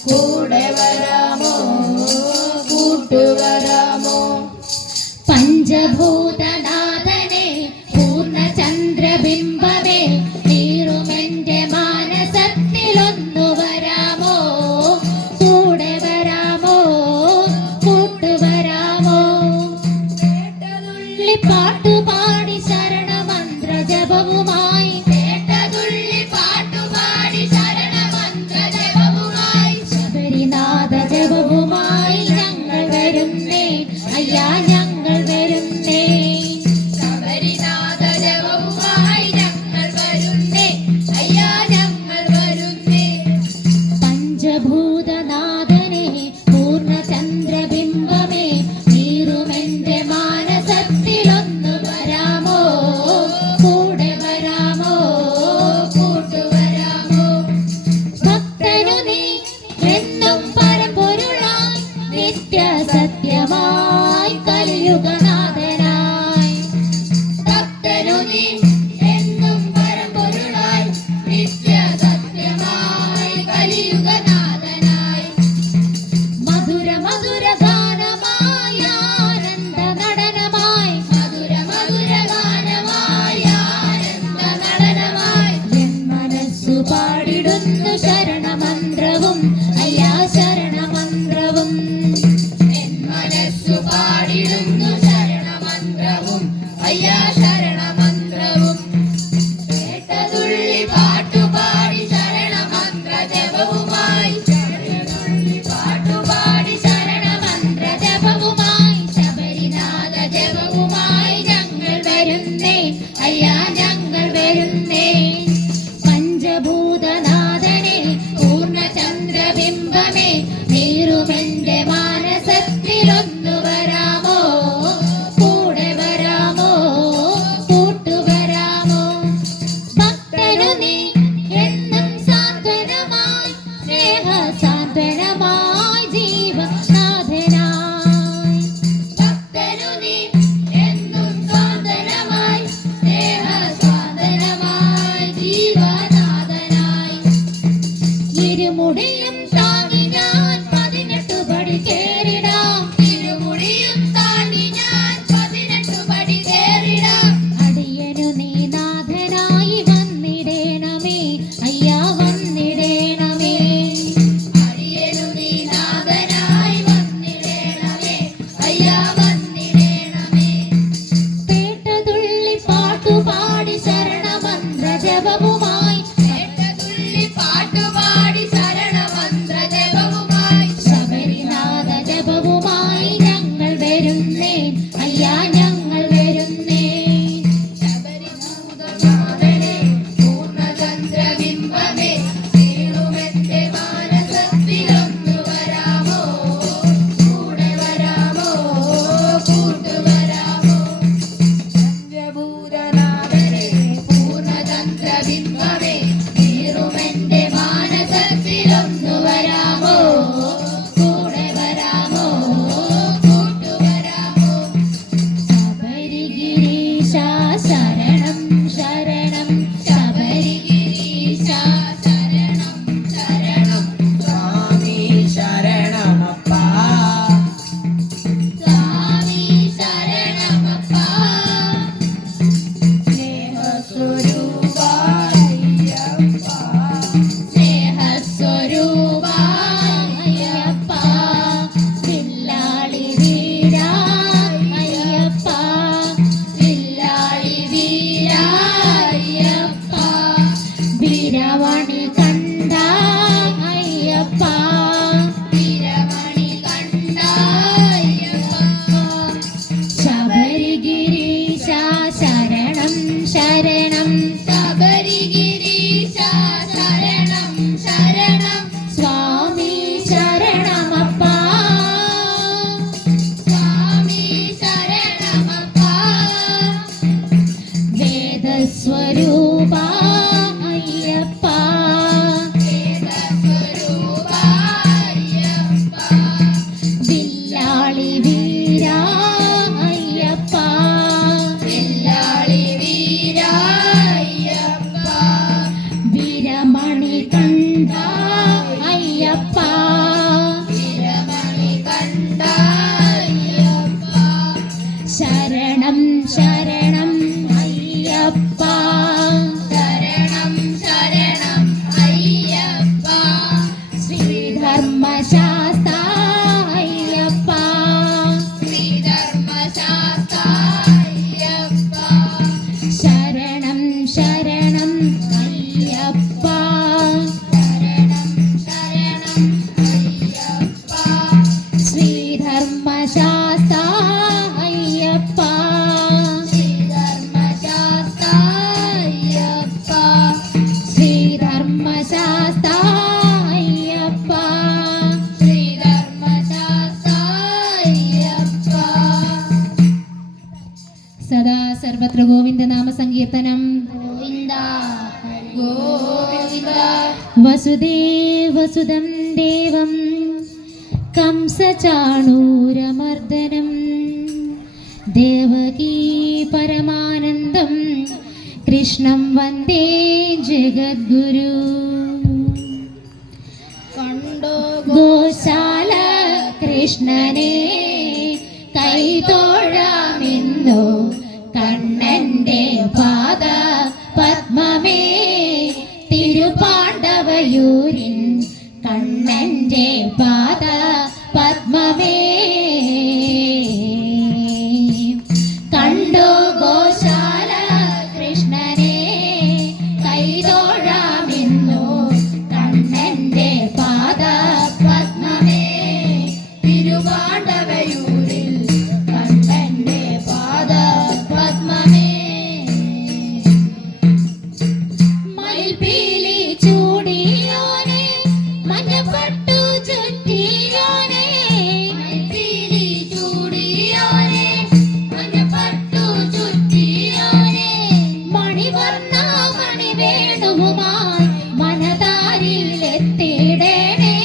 കൂടെ വരാമോ കൂട്ടുവരാമോ പഞ്ചഭൂതനാഥനെ പൂർണ്ണചന്ദ്ര സ്വരൂപ അയ്യപ്പ വില്ലാളി വീര അയ്യപ്പ വീരമണി കണ്ട അയ്യപ്പ ശരണം ശരണം അയ്യപ്പ ശ്രീധർമ്മശാസ്ത്ര അയ്യപ്പ ശരണം ശരണം അയ്യപ്പ ശ്രീധർമ്മശാസ്ത്ര അയ്യപ്പ ശ്രീധർമ്മശാസ്ത്ര അയ്യപ്പ സദാ സർവത്ര ഗോവിന്ദ നാമ സങ്കീർത്തനം വസുദേവസുതം ദേവം കംസചാണൂരമർദ്ദനം ദേവകീ പരമാനന്ദം കൃഷ്ണം വന്ദേ ജഗദ്ഗുരു ഗോശാല കൃഷ്ണനെ കൈതൊഴാമെന്നു കണ്ണന്റെ പാദ പത്മമേ തിരുപാണ്ഡവയൂരിൻ കണ്ണന്റെ പാദ പത്മമേ കണ്ടു ഗോശാല കൃഷ്ണനെ കൈതൊഴാമെന്നു കണ്ണന്റെ പാദ പത്മമേ തിരുപാണ്ഡവയൂരിൽ കണ്ണന്റെ പാദ പത്മമേ മയിൽപീലി ചൂടിയോനെ മഞ്ഞപ്പട്ടു ചുറ്റിയോനെ മണിവർണ്ണ മണിവേണുവുമായി മനതാരിലെത്തിടണേ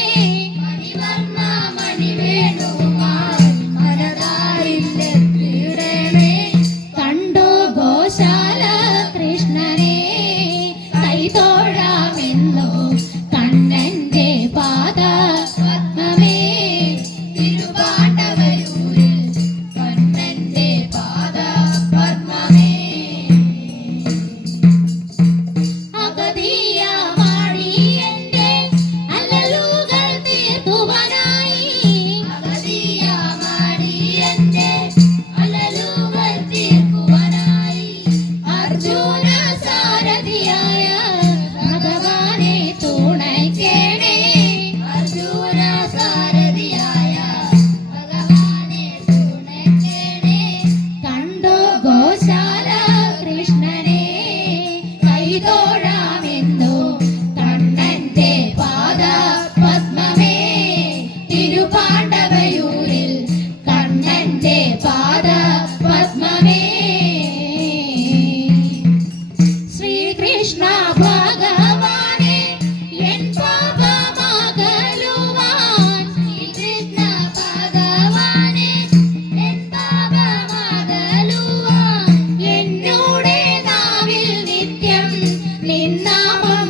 കണ്ടു ഗോശാല കൃഷ്ണനെ കൈതൊഴാമെന്നു കണ്ണന്റെ പാദ പത്മമേ തിരുപാണ്ഡവയൂരിൽ കണ്ണന്റെ പാദ പത്മമേ അഗതിയമാടി എന്റെ അല്ലലുകൾ തീർക്കുവാനായി അർജുന സാരഥിയായ ഭഗവാനെ തുണയ്ക്കണേ കണ്ടു ഗോശാല കൃഷ്ണനെ കൈതൊഴാമെന്നു കണ്ണന്റെ പാദ പത്മമേ തിരുപാണ്ഡവയൂരിൽ കണ്ണന്റെ പാദ പത്മമേ ശ്രീകൃഷ്ണ ഭഗവാനെ എൻ പാപമകലുവാൻ എന്നോടെ നാവിൽ നിത്യം നിന്നാമം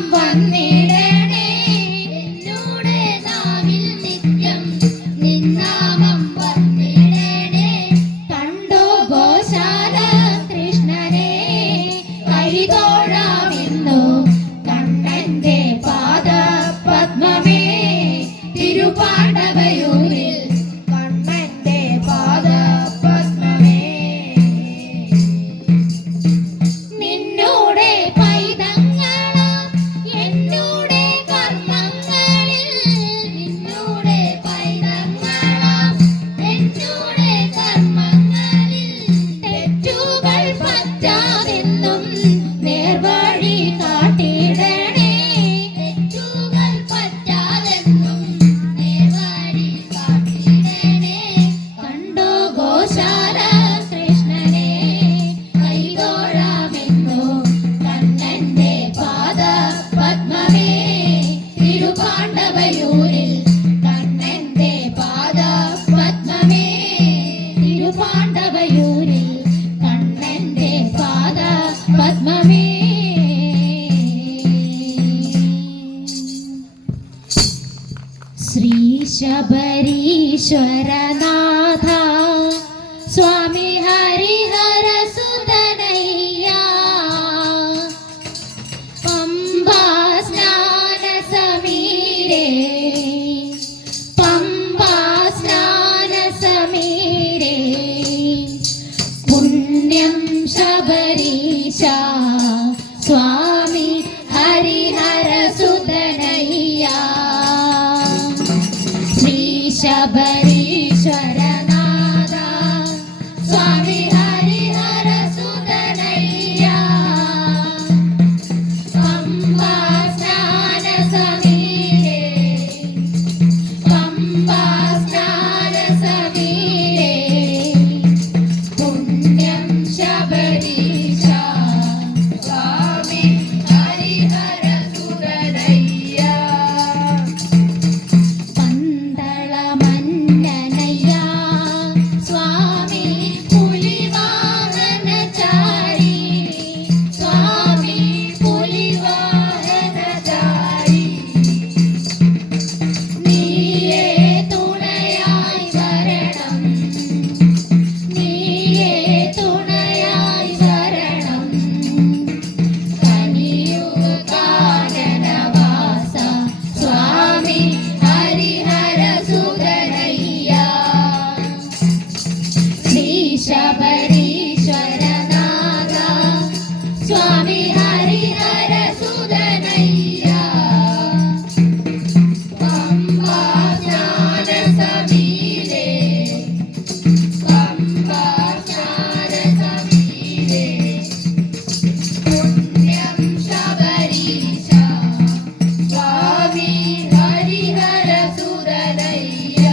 വന്നിടണേ കണ്ടു ഗോശാല കൃഷ്ണനെ കൈതൊഴാമെന്നു കണ്ണന്റെ പാദ പത്മമേ തിരുപാണ്ഡവയൂരിൽ കണ്ണന്റെ പാദ പത്മമേ നിന്നോടെ പൈതങ്ങളാം എന്നോടെ കർമ്മങ്ങളിൽ തെറ്റുകൾ പറ്റാതെന്നും നേർ ആത്മമേ ശ്രീ ശബരീശ്വരനാഥ സ്വാമി ഹരിഹര സുതനയ്യ പമ്പാ സ്നാന സമീരേ പമ്പാ സ്നാന സമീരേ പുണ്യം ശബരീശ സ്വാമി ഹരിഹര സുതനയ്യ ശ്രീ ശബരീശ്വരനാഥ സ്വാമി ഹരിഹര സുതനയ്യ പമ്പാ സ്നാന സമീരേ പമ്പാ സ്നാന സമീരേ പുണ്യം ശബരീശ സ്വാമി ഹരിഹര സുതനയ്യ പന്തള മന്നനയ്യ സ്വാമി പുലിവാഹനചാരി സ്വാമി പുലിവാഹനചാരി നീയേ തുണയായി വരണം നീയേ തുണയായി വരണം കനിയുക കാനനവാസ സ്വാമി ഹരിഹര സുതനയ്യ ശ്രീ ശബരീശ്വരനാഥ സ്വാമി ഹരിഹര സുതനയ്യ പമ്പാ സ്നാന സമീരേ പമ്പാ സ്നാന സമീരേ പുണ്യം ശബരീശ സ്വാമി ഹരിഹര സുതനയ്യ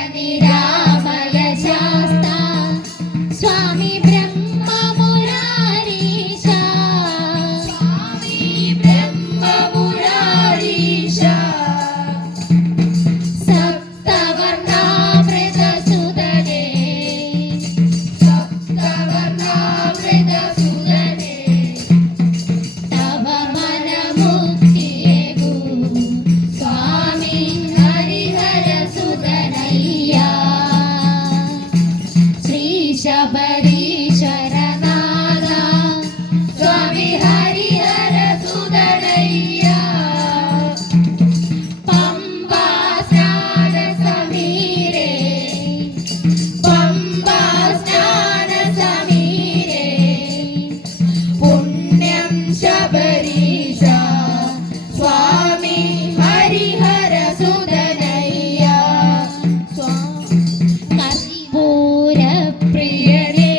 നിത്യനിരാമയ ശാസ്ത സ്വാമി ബ്രഹ്മമുരാരീശ സ്വാമി ബ്രഹ്മമുരാരീശ സപ്തവർണാമൃതസുതനേ സപ്തവർണാമൃതസുതനേ തവ മനമുക്തിയേകൂ സ്വാമി ഹരിഹര സുതനയ്യ ശ്രീ ശബരീശ്വരനാഥ സ്വാമി ഹരിഹര സുതനയ്യ പമ്പാ സ്നാന സമീരേ പമ്പാ സ്നാന സമീരേ പുണ്യം ശബരീശ സ്വാമി ഹരിഹര സുതനയ്യ കർപ്പൂരപ്രിയനേ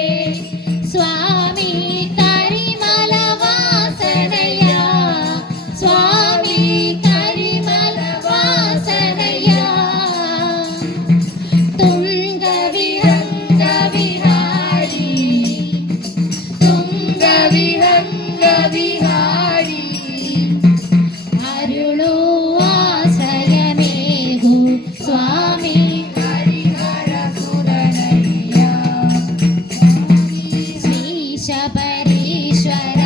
സ്വാമി കരിമല വാസനയ്യ സ്വാമി കരിമല വാസനയ്യ തുംഗവിഹംഗ വിഹാരി തുംഗവിഹംഗ വിഹാരി അരുളോ ആശ്രയമേകു സ്വാമി ഹരിഹര സുതനയ്യ ശ്രീ ശബരീശ്വരനാഥ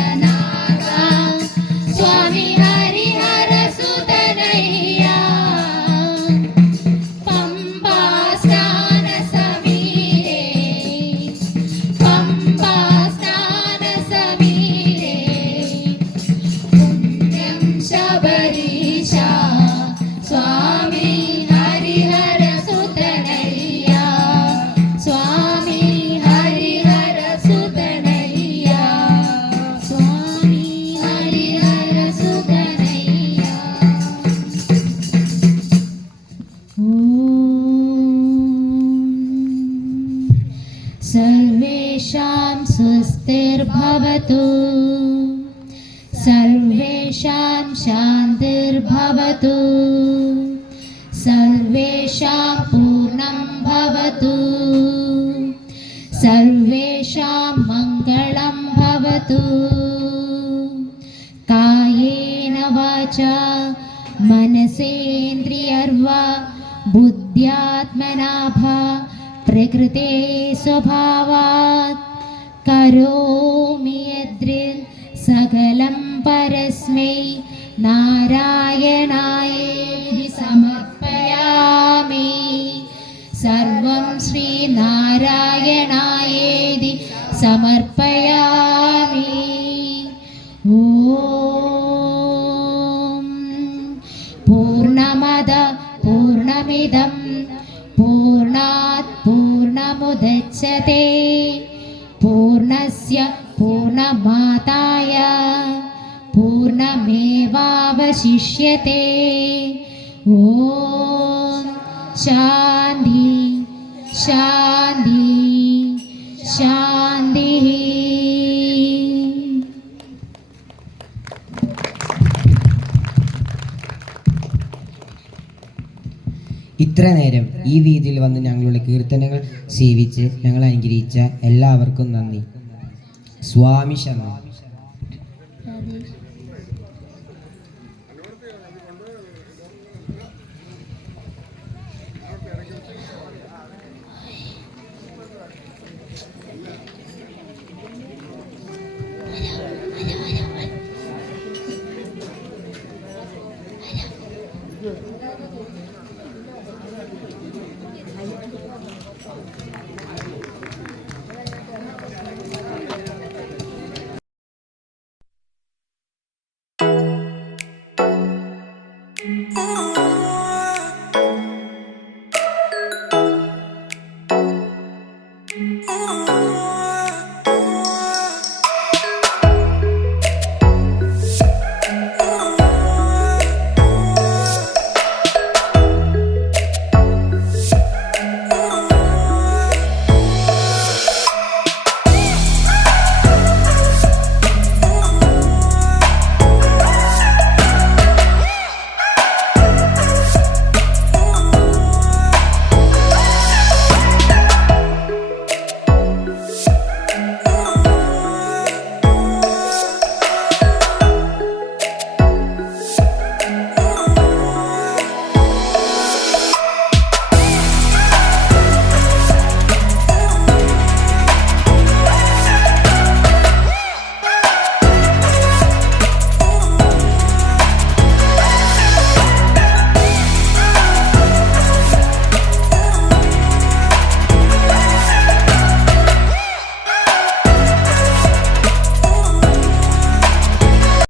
സ്വാമി ഹരിഹര സുതനയ്യ പമ്പാ സ്നാന സമീരേ പമ്പാ സ്നാന സമീരേ പുണ്യം ശബരീശ സ്വാമി ഹരിഹര സുതനയ്യ സ്വാമി ഹരിഹര സുതനയ്യ സ്വാമി ഹരിഹര സുതനയ്യ സർവേഷാം സ്വസ്തിർഭവതു സർവേഷാം ശാന്തിർഭവതു സർവേഷാം പൂർണം ഭവതു സർവേഷാം മംഗളം ഭവതു കായേന വാചാ മനസേന്ദ്രിയർവാ ബുദ്ധ്യാത്മനാ പ്രകൃതേ സ്വഭാവാത് കരോമി യദ്രിൻ സകലം പരസ്മൈ നാരായണായേതി സമർപ്പയാമി. സർവം ശ്രീനാരായണായേതി സമർപ്പയാമി. ഓം പൂർണ്ണമദ പൂർണ്ണമിദം പൂർണ്ണാത് പൂർണ്ണമുദച്യത്തെ പൂർണ്ണസ്യ പൂർണ്ണമാദായ പൂർണ്ണമേവാവശിഷ്യത്തെ. ഓം ശാന്തി ശാന്തി ശാന്തി. ഇത്ര നേരം ഈ വീതിയിൽ വന്ന് ഞങ്ങളുടെ കീർത്തനങ്ങൾ സേവിച്ച് ഞങ്ങൾ അനുഗ്രഹിച്ച എല്ലാവർക്കും നന്ദി. സ്വാമി ശരണം. Oh